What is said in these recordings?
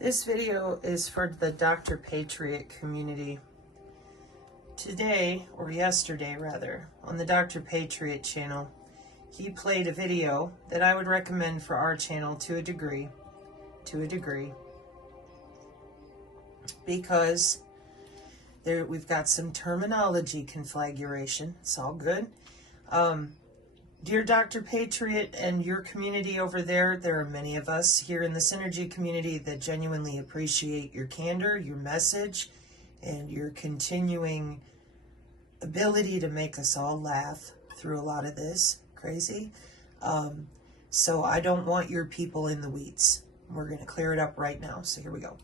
This video is for the Dr. Patriot community. Today, or yesterday rather, on the Dr. Patriot channel, he played a video that I would recommend for our channel to a degree, because we've got some terminology conflagration. It's all good. Dear Dr. Patriot and your community over there, there are many of us here in the Synergy community that genuinely appreciate your candor, your message, and your continuing ability to make us all laugh through a lot of this crazy. So I don't want your people in the weeds. We're going to clear it up right now. So here we go.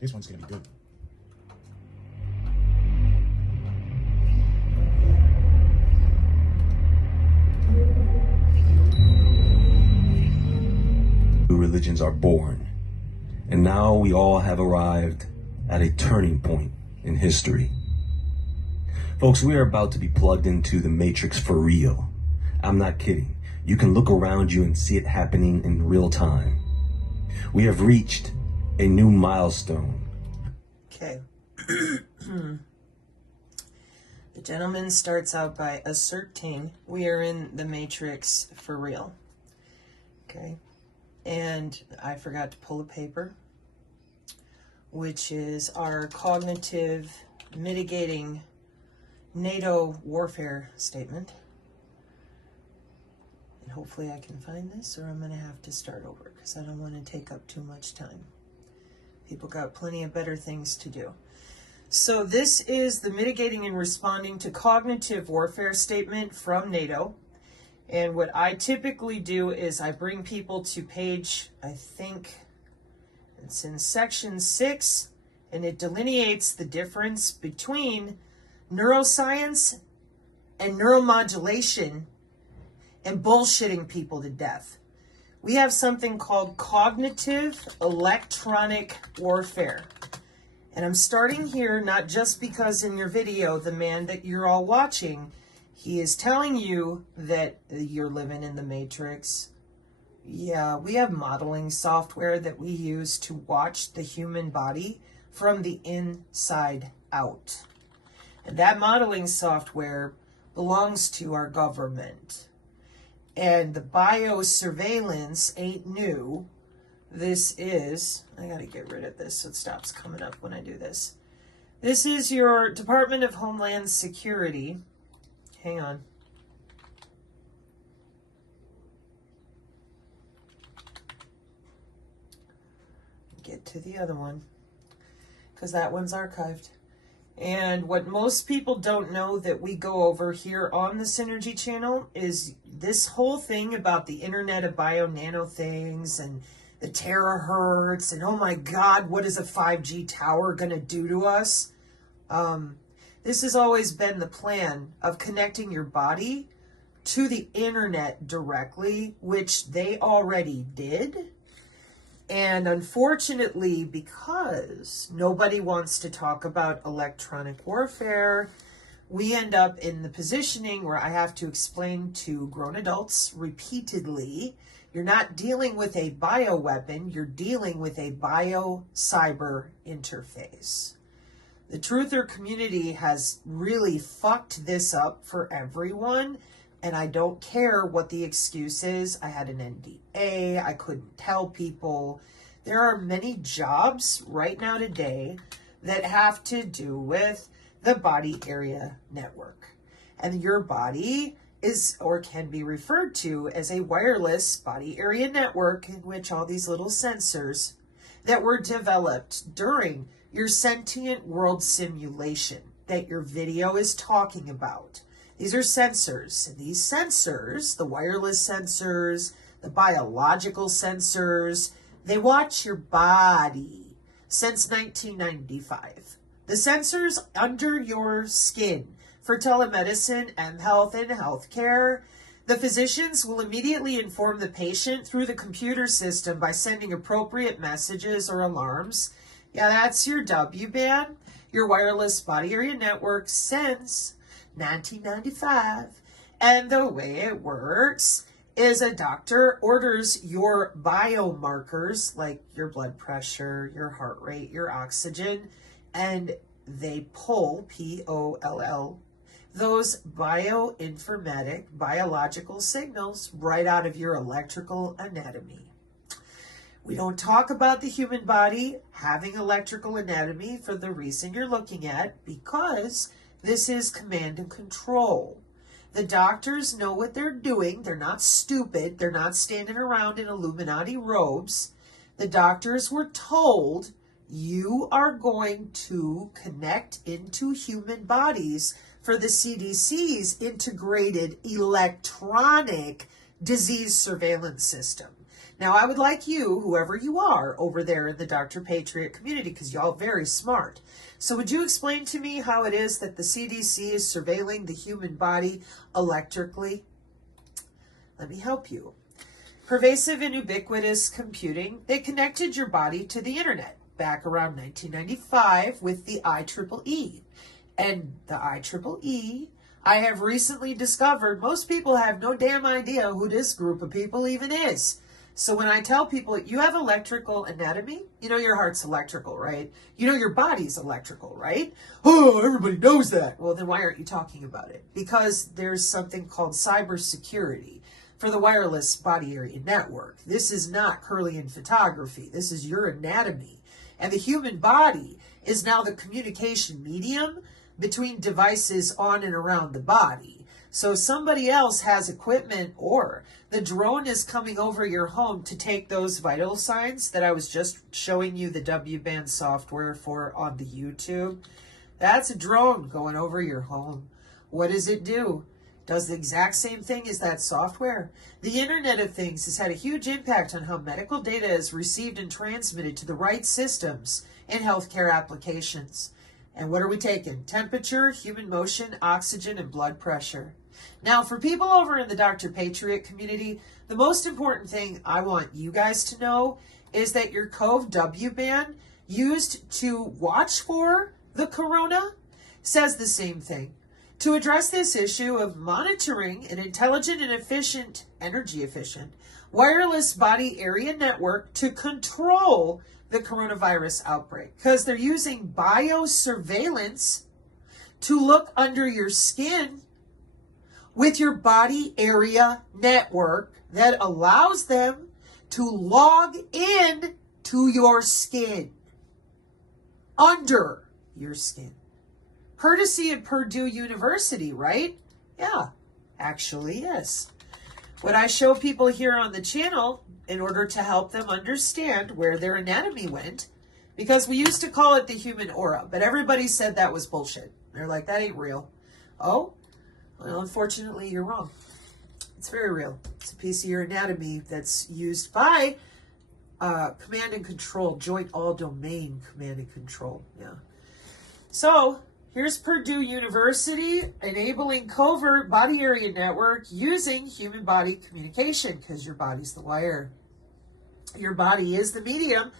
This one's going to be good. Religions are born, and now we all have arrived at a turning point in history. Folks, we are about to be plugged into the Matrix for real. I'm not kidding. You can look around you and see it happening in real time. We have reached a new milestone. Okay. The gentleman starts out by asserting we are in the Matrix for real. Okay. And I forgot to pull a paper, which is our cognitive mitigating NATO warfare statement. And hopefully I can find this, or I'm going to have to start over because I don't want to take up too much time. People got plenty of better things to do. So this is the mitigating and responding to cognitive warfare statement from NATO. And what I typically do is I bring people to page, I think it's in section 6, and it delineates the difference between neuroscience and neuromodulation and bullshitting people to death. We have something called cognitive electronic warfare. And I'm starting here not just because in your video, the man that you're all watching, he is telling you that you're living in the Matrix. Yeah, we have modeling software that we use to watch the human body from the inside out. And that modeling software belongs to our government. And the biosurveillance ain't new. This is, I gotta get rid of this so it stops coming up when I do this. This is your Department of Homeland Security. Hang on. Get to the other one, because that one's archived. And what most people don't know that we go over here on the Synergy channel is this whole thing about the Internet of Bio-Nano things and the terahertz and oh my God, what is a 5G tower going to do to us? This has always been the plan of connecting your body to the internet directly, which they already did. And unfortunately, because nobody wants to talk about electronic warfare, we end up in the positioning where I have to explain to grown adults repeatedly, you're not dealing with a bioweapon, you're dealing with a bio-cyber interface. The truther community has really fucked this up for everyone, and I don't care what the excuse is. I had an NDA, I couldn't tell people. There are many jobs right now today that have to do with the body area network. And your body is, or can be referred to as a wireless body area network in which all these little sensors that were developed during your sentient world simulation that your video is talking about. These are sensors, and these sensors, the wireless sensors, the biological sensors, they watch your body since 1995. The sensors under your skin for telemedicine, mHealth, and healthcare, the physicians will immediately inform the patient through the computer system by sending appropriate messages or alarms. Yeah, that's your W-band, your wireless body area network since 1995. And the way it works is a doctor orders your biomarkers like your blood pressure, your heart rate, your oxygen, and they pull, P-O-L-L, those biological signals right out of your electrical anatomy. We don't talk about the human body having electrical anatomy for the reason you're looking at, because this is command and control. The doctors know what they're doing. They're not stupid. They're not standing around in Illuminati robes. The doctors were told, you are going to connect into human bodies for the CDC's integrated electronic disease surveillance system. Now, I would like you, whoever you are, over there in the Dr. Patriot community, because y'all very smart. So would you explain to me how it is that the CDC is surveilling the human body electrically? Let me help you. Pervasive and ubiquitous computing, they connected your body to the internet back around 1995 with the IEEE. And the IEEE, I have recently discovered most people have no damn idea who this group of people even is. So when I tell people you have electrical anatomy, you know your heart's electrical, right? You know your body's electrical, right? Oh, everybody knows that. Well, then why aren't you talking about it? Because there's something called cybersecurity for the wireless body area network. This is not Kirlian photography. This is your anatomy. And the human body is now the communication medium between devices on and around the body. So somebody else has equipment, or the drone is coming over your home to take those vital signs that I was just showing you the W-band software for on the YouTube. That's a drone going over your home. What does it do? Does the exact same thing as that software. The Internet of Things has had a huge impact on how medical data is received and transmitted to the right systems in healthcare applications. And what are we taking? Temperature, human motion, oxygen, and blood pressure. Now, for people over in the Dr. Patriot community, the most important thing I want you guys to know is that your Cove W band used to watch for the corona says the same thing. To address this issue of monitoring an intelligent and efficient, energy efficient, wireless body area network to control the coronavirus outbreak, because they're using biosurveillance to look under your skin with your body area network that allows them to log in to your skin, under your skin. Courtesy of Purdue University, right? Yeah, actually, yes. What I show people here on the channel in order to help them understand where their anatomy went, because we used to call it the human aura, but everybody said that was bullshit. They're like, that ain't real. Oh, well, unfortunately, you're wrong. It's very real. It's a piece of your anatomy that's used by command and control, joint all domain command and control. Yeah. So here's Purdue University enabling covert body area network using human body communication, because your body's the wire. Your body is the medium.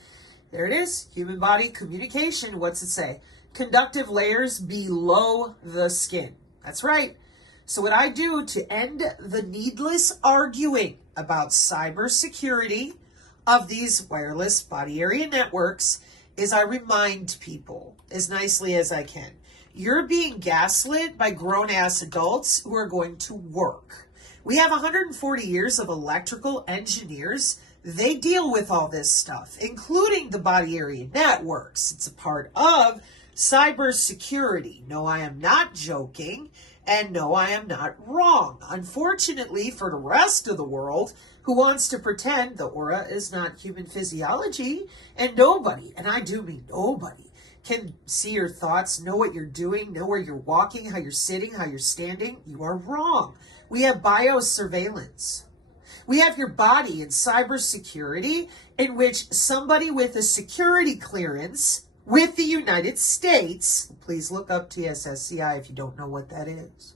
There it is. Human body communication. What's it say? Conductive layers below the skin. That's right. So what I do to end the needless arguing about cybersecurity of these wireless body area networks is I remind people as nicely as I can. You're being gaslit by grown-ass adults who are going to work. We have 140 years of electrical engineers. They deal with all this stuff, including the body area networks. It's a part of cybersecurity. No, I am not joking. And no, I am not wrong. Unfortunately, for the rest of the world who wants to pretend the aura is not human physiology, and nobody, and I do mean nobody, can see your thoughts, know what you're doing, know where you're walking, how you're sitting, how you're standing, you are wrong. We have biosurveillance. We have your body in cybersecurity, in which somebody with a security clearance with the United States, please look up TSSCI if you don't know what that is.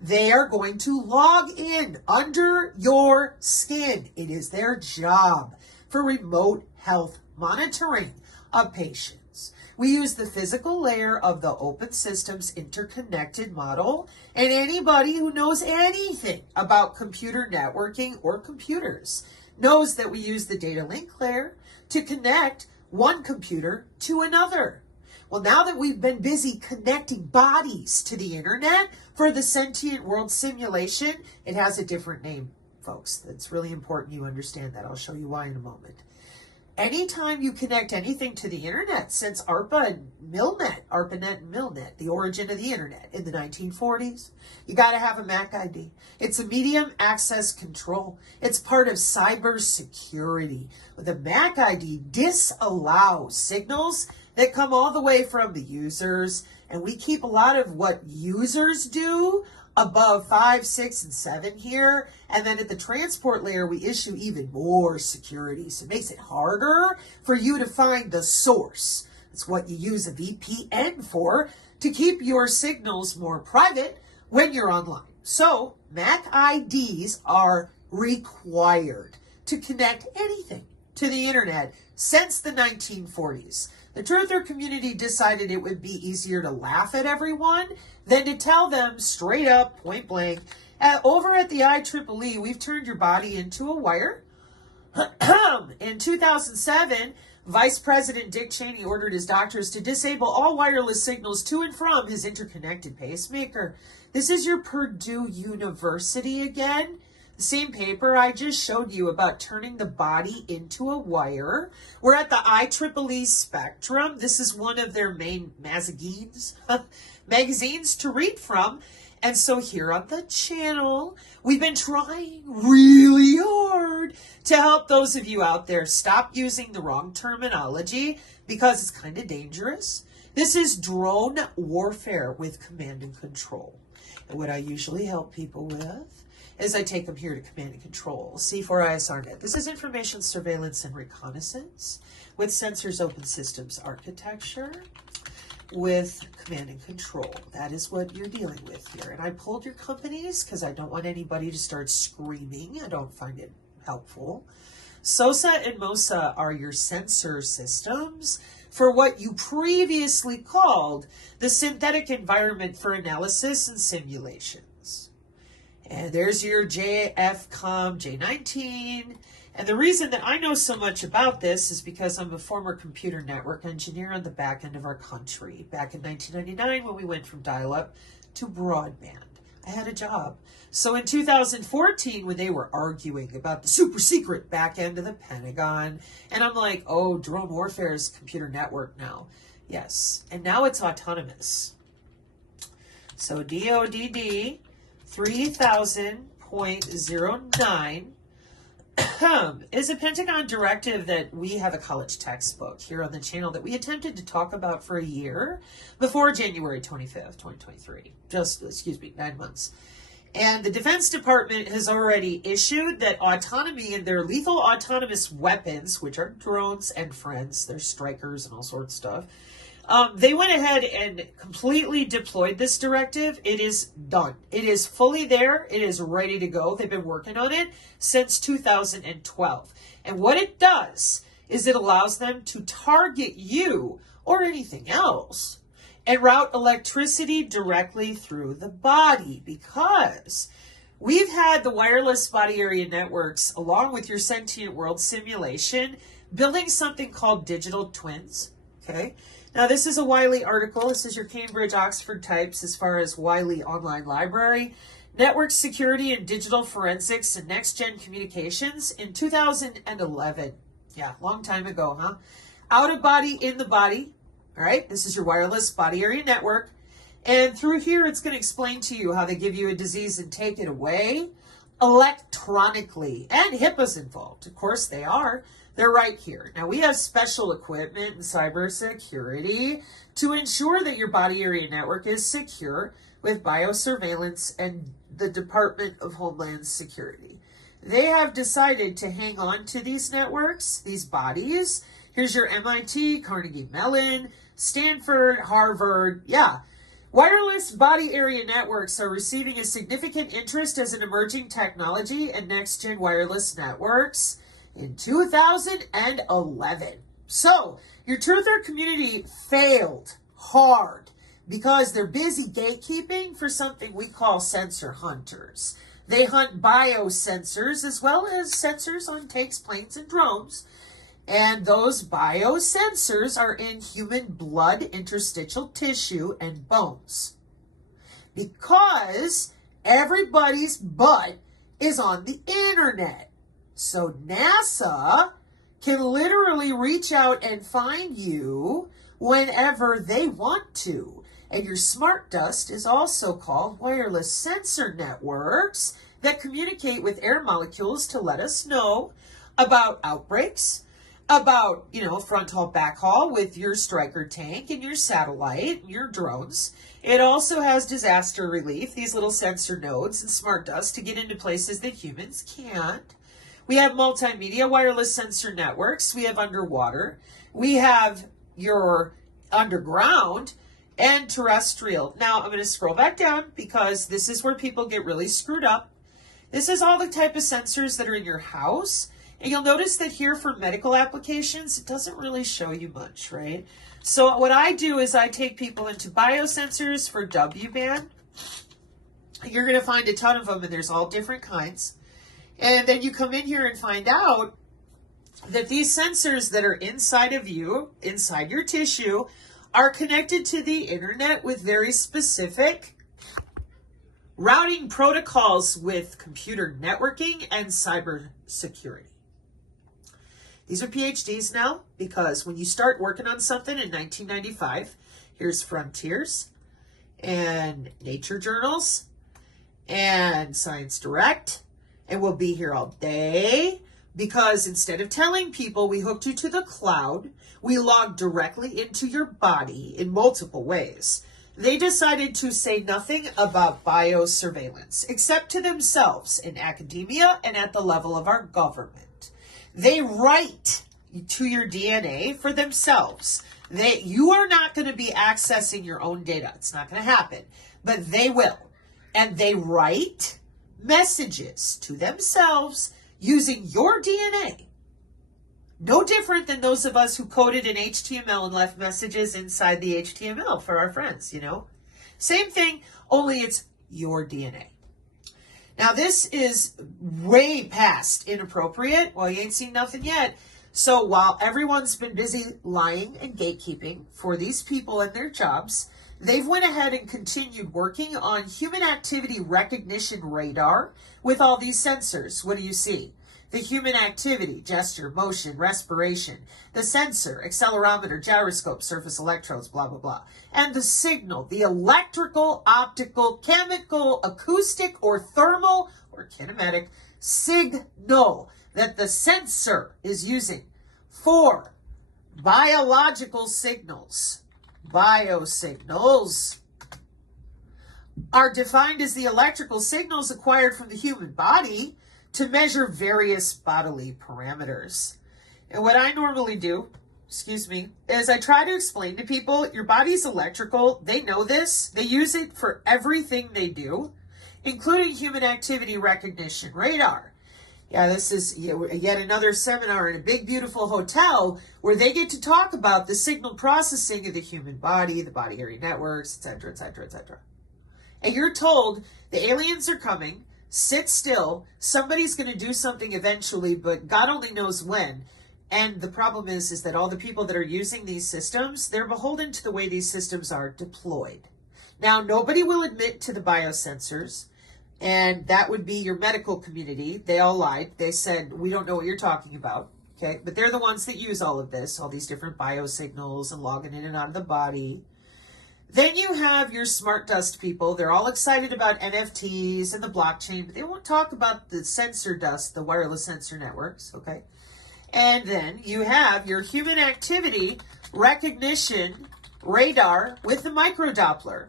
They are going to log in under your skin. It is their job for remote health monitoring of patients. We use the physical layer of the open systems interconnected model, and anybody who knows anything about computer networking or computers knows that we use the data link layer to connect one computer to another. Well, now that we've been busy connecting bodies to the internet for the Sentient World simulation, it has a different name, folks. It's really important you understand that. I'll show you why in a moment. Anytime you connect anything to the internet since ARPANET and Milnet, the origin of the internet in the 1940s, you got to have a MAC ID. It's a medium access control. It's part of cyber security. The MAC ID disallows signals that come all the way from the users, and we keep a lot of what users do above 5, 6, and 7 here. And then at the transport layer, we issue even more security. So it makes it harder for you to find the source. It's what you use a VPN for, to keep your signals more private when you're online. So MAC IDs are required to connect anything to the internet since the 1940s. The truther community decided it would be easier to laugh at everyone than to tell them straight up, point blank. Over at the IEEE, we've turned your body into a wire. In 2007, Vice President Dick Cheney ordered his doctors to disable all wireless signals to and from his interconnected pacemaker. This is your Purdue University again. The same paper I just showed you about turning the body into a wire. We're at the IEEE Spectrum. This is one of their main magazines to read from. And so here on the channel, we've been trying really hard to help those of you out there stop using the wrong terminology because it's kind of dangerous. This is drone warfare with command and control. And what I usually help people with is I take them here to command and control, C4ISRnet. This is information surveillance and reconnaissance with sensors open systems architecture with command and control. That is what you're dealing with here. And I pulled your companies because I don't want anybody to start screaming. I don't find it helpful. SOSA and MOSA are your sensor systems for what you previously called the synthetic environment for analysis and simulation. And there's your JFCOM J19. And the reason that I know so much about this is because I'm a former computer network engineer on the back end of our country. Back in 1999, when we went from dial-up to broadband, I had a job. So in 2014, when they were arguing about the super secret back end of the Pentagon, and I'm like, oh, drone warfare is computer network now. Yes, and now it's autonomous. So DODD 3000.09 is a Pentagon directive that we have a college textbook here on the channel that we attempted to talk about for a year before January 25th, 2023. 9 months. And the Defense Department has already issued that autonomy in their lethal autonomous weapons, which are drones and friends, they're strikers and all sorts of stuff, they went ahead and completely deployed this directive. It is done. It is fully there. It is ready to go. They've been working on it since 2012. And what it does is it allows them to target you or anything else and route electricity directly through the body, because we've had the wireless body area networks along with your Sentient World simulation building something called digital twins. Okay. Now, this is a Wiley article. This is your Cambridge Oxford types as far as Wiley online library. Network security and digital forensics and next-gen communications in 2011. Yeah, long time ago, huh? Out of body, in the body. All right, this is your wireless body area network. And through here, it's going to explain to you how they give you a disease and take it away electronically. And HIPAA's involved. Of course, they are. They're right here. Now, we have special equipment and cybersecurity to ensure that your body area network is secure with biosurveillance and the Department of Homeland Security. They have decided to hang on to these networks, these bodies. Here's your MIT, Carnegie Mellon, Stanford, Harvard. Yeah. Wireless body area networks are receiving a significant interest as an emerging technology and next-gen wireless networks in 2011. So, your truther community failed hard because they're busy gatekeeping for something we call sensor hunters. They hunt biosensors as well as sensors on tanks, planes, and drones. And those biosensors are in human blood, interstitial tissue, and bones. Because everybody's butt is on the internet. So NASA can literally reach out and find you whenever they want to. And your smart dust is also called wireless sensor networks that communicate with air molecules to let us know about outbreaks, about, front haul, back haul with your Stryker tank and your satellite, your drones. It also has disaster relief, these little sensor nodes and smart dust to get into places that humans can't. We have multimedia wireless sensor networks. We have underwater. We have your underground and terrestrial. Now, I'm going to scroll back down because this is where people get really screwed up. This is all the type of sensors that are in your house. And you'll notice that here for medical applications, it doesn't really show you much, right? So what I do is I take people into biosensors for W-band. You're going to find a ton of them, and there's all different kinds. And then you come in here and find out that these sensors that are inside of you, inside your tissue, are connected to the internet with very specific routing protocols with computer networking and cyber security. These are PhDs now, because when you start working on something in 1995, here's Frontiers and Nature Journals and Science Direct, and we'll be here all day because instead of telling people we hooked you to the cloud, we logged directly into your body in multiple ways. They decided to say nothing about biosurveillance, except to themselves in academia and at the level of our government. They write to your DNA for themselves. You are not going to be accessing your own data. It's not going to happen, but they will. And they write messages to themselves using your DNA. No different than those of us who coded in HTML and left messages inside the HTML for our friends, Same thing, only it's your DNA. Now, this is way past inappropriate. Well, you ain't seen nothing yet. So while everyone's been busy lying and gatekeeping for these people and their jobs, they've went ahead and continued working on human activity recognition radar with all these sensors. What do you see? The human activity, gesture, motion, respiration, the sensor, accelerometer, gyroscope, surface electrodes, blah, blah, blah. And the signal, the electrical, optical, chemical, acoustic, or thermal, or kinematic signal that the sensor is using for biological signals. Biosignals are defined as the electrical signals acquired from the human body to measure various bodily parameters. And what I normally do, is I try to explain to people, your body's electrical. They know this. They use it for everything they do, including human activity recognition radar. Yeah, this is yet another seminar in a big, beautiful hotel where they get to talk about the signal processing of the human body, the body area networks, etc., etc., etc. And you're told the aliens are coming. Sit still. Somebody's going to do something eventually, but God only knows when. And the problem is that all the people that are using these systems, they're beholden to the way these systems are deployed. Now, nobody will admit to the biosensors, and that would be your medical community. They all lied. They said, we don't know what you're talking about. Okay, but they're the ones that use all of this, all these different biosignals and logging in and out of the body. Then you have your smart dust people. They're all excited about NFTs and the blockchain, but they won't talk about the sensor dust, the wireless sensor networks, okay? And then you have your human activity recognition radar with the microdoppler.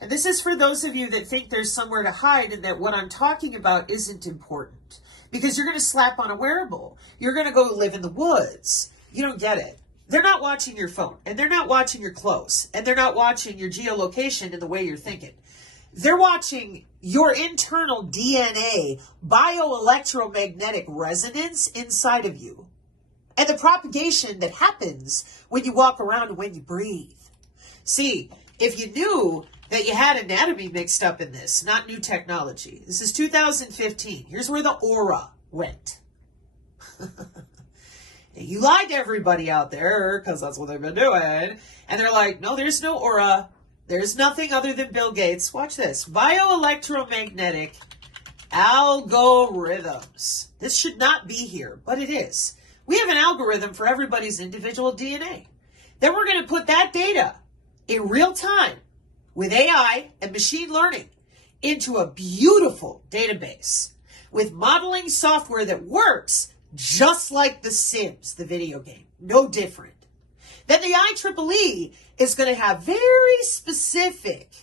And this is for those of you that think there's somewhere to hide and that what I'm talking about isn't important. Because you're going to slap on a wearable. You're going to go live in the woods. You don't get it. They're not watching your phone, and they're not watching your clothes, and they're not watching your geolocation and the way you're thinking. They're watching your internal DNA bioelectromagnetic resonance inside of you. and the propagation that happens when you walk around and when you breathe. See, if you knew that you had anatomy mixed up in this, not new technology. This is 2015. Here's where the aura went. You lied to everybody out there because that's what they've been doing. And they're like, no, there's no aura. There's nothing other than Bill Gates. Watch this. Bioelectromagnetic algorithms. This should not be here, but it is. We have an algorithm for everybody's individual DNA. Then we're going to put that data in real time with AI and machine learning into a beautiful database with modeling software that works just like The Sims, the video game. No different. Then the IEEE is going to have very specific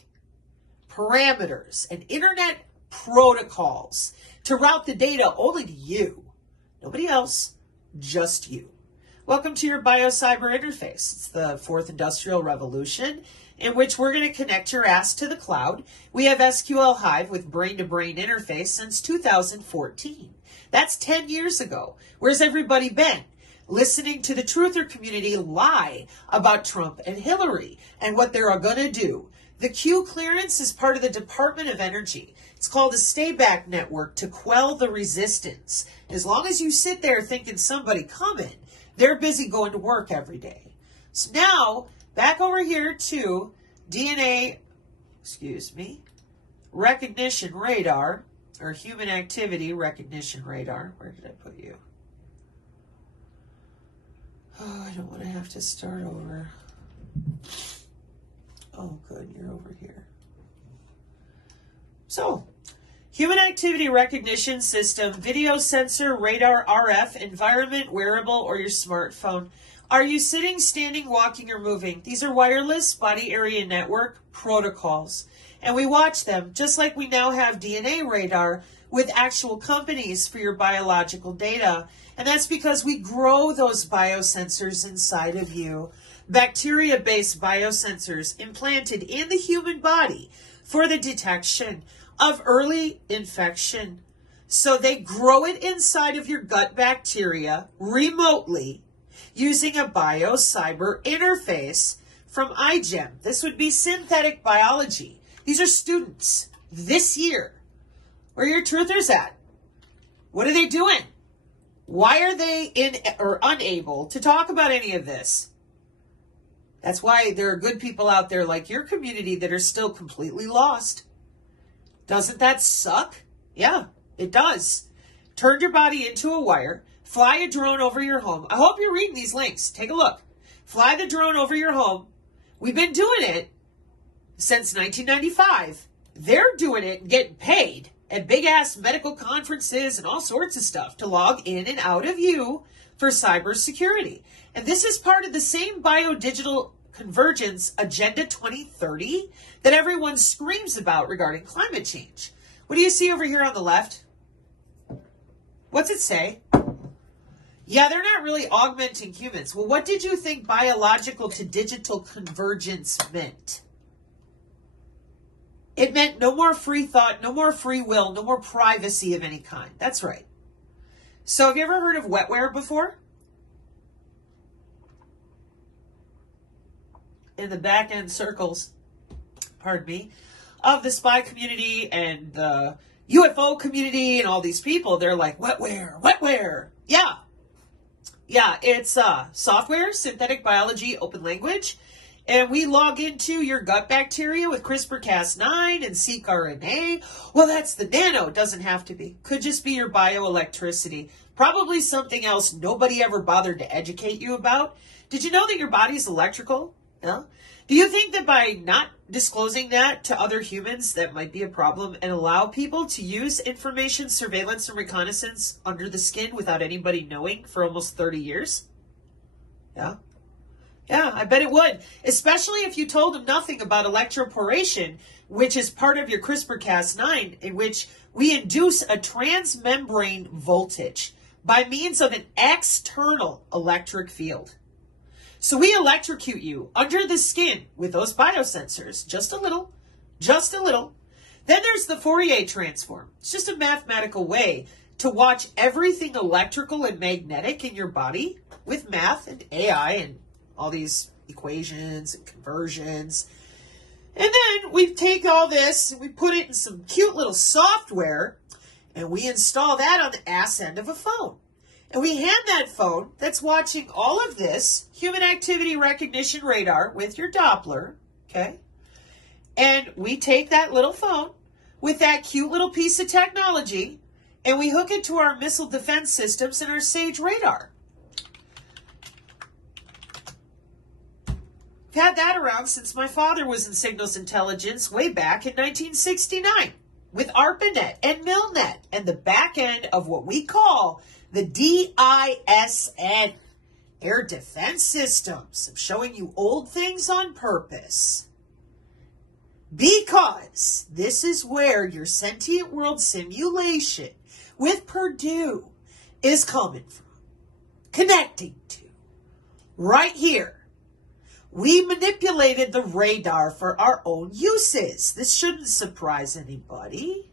parameters and internet protocols to route the data only to you. Nobody else, just you. Welcome to your Biocyber interface. It's the fourth industrial revolution in which we're going to connect your ass to the cloud. We have SQL Hive with brain-to-brain interface since 2014. That's 10 years ago. Where's everybody been? Listening to the truther community lie about Trump and Hillary and what they're going to do. The Q clearance is part of the Department of Energy. It's called a stay-back network to quell the resistance. As long as you sit there thinking somebody coming, they're busy going to work every day. So now, back over here to DNA, recognition radar, or human activity recognition radar. Where did I put you? Oh, I don't want to have to start over. Oh, good, you're over here. So, human activity recognition system, video sensor, radar, RF, environment, wearable, or your smartphone. Are you sitting, standing, walking, or moving? These are wireless body area network protocols. And we watch them just like we now have DNA radar with actual companies for your biological data. And that's because we grow those biosensors inside of you. Bacteria-based biosensors implanted in the human body for the detection of early infection. So they grow it inside of your gut bacteria remotely using a biocyber interface from iGEM. This would be synthetic biology. These are students this year. Where are your truthers at? What are they doing? Why are they unable to talk about any of this? That's why there are good people out there like your community that are still completely lost. Doesn't that suck? Yeah, it does. Turn your body into a wire. Fly a drone over your home. I hope you're reading these links. Take a look. Fly the drone over your home. We've been doing it since 1995. They're doing it and getting paid at big-ass medical conferences and all sorts of stuff to log in and out of you for cybersecurity. And this is part of the same biodigital convergence Agenda 2030 that everyone screams about regarding climate change. What do you see over here on the left? What's it say? Yeah, they're not really augmenting humans. Well, what did you think biological to digital convergence meant? It meant no more free thought, no more free will, no more privacy of any kind. That's right. So have you ever heard of wetware before? In the back end circles, pardon me, of the spy community and the UFO community and all these people, they're like, wetware, wetware. Yeah. Yeah, it's software, synthetic biology, open language. And we log into your gut bacteria with CRISPR-Cas9 and seq-RNA. Well, that's the nano. It doesn't have to be. Could just be your bioelectricity. Probably something else nobody ever bothered to educate you about. Did you know that your body's electrical? No? Do you think that by not disclosing that to other humans, that might be a problem and allow people to use information, surveillance, and reconnaissance under the skin without anybody knowing for almost 30 years? Yeah. Yeah, I bet it would, especially if you told them nothing about electroporation, which is part of your CRISPR-Cas9, in which we induce a transmembrane voltage by means of an external electric field. So we electrocute you under the skin with those biosensors, just a little, just a little. Then there's the Fourier transform. It's just a mathematical way to watch everything electrical and magnetic in your body with math and AI and all these equations and conversions. And then we take all this and we put it in some cute little software and we install that on the ass end of a phone. And we hand that phone that's watching all of this human activity recognition radar with your Doppler, okay? And we take that little phone with that cute little piece of technology and we hook it to our missile defense systems and our SAGE radar. We've had that around since my father was in signals intelligence way back in 1969 with ARPANET and MILNET and the back end of what we call the DISN, Air Defense Systems. I'm showing you old things on purpose. Because this is where your sentient world simulation with Purdue is coming from, connecting to, right here. We manipulated the radar for our own uses. This shouldn't surprise anybody.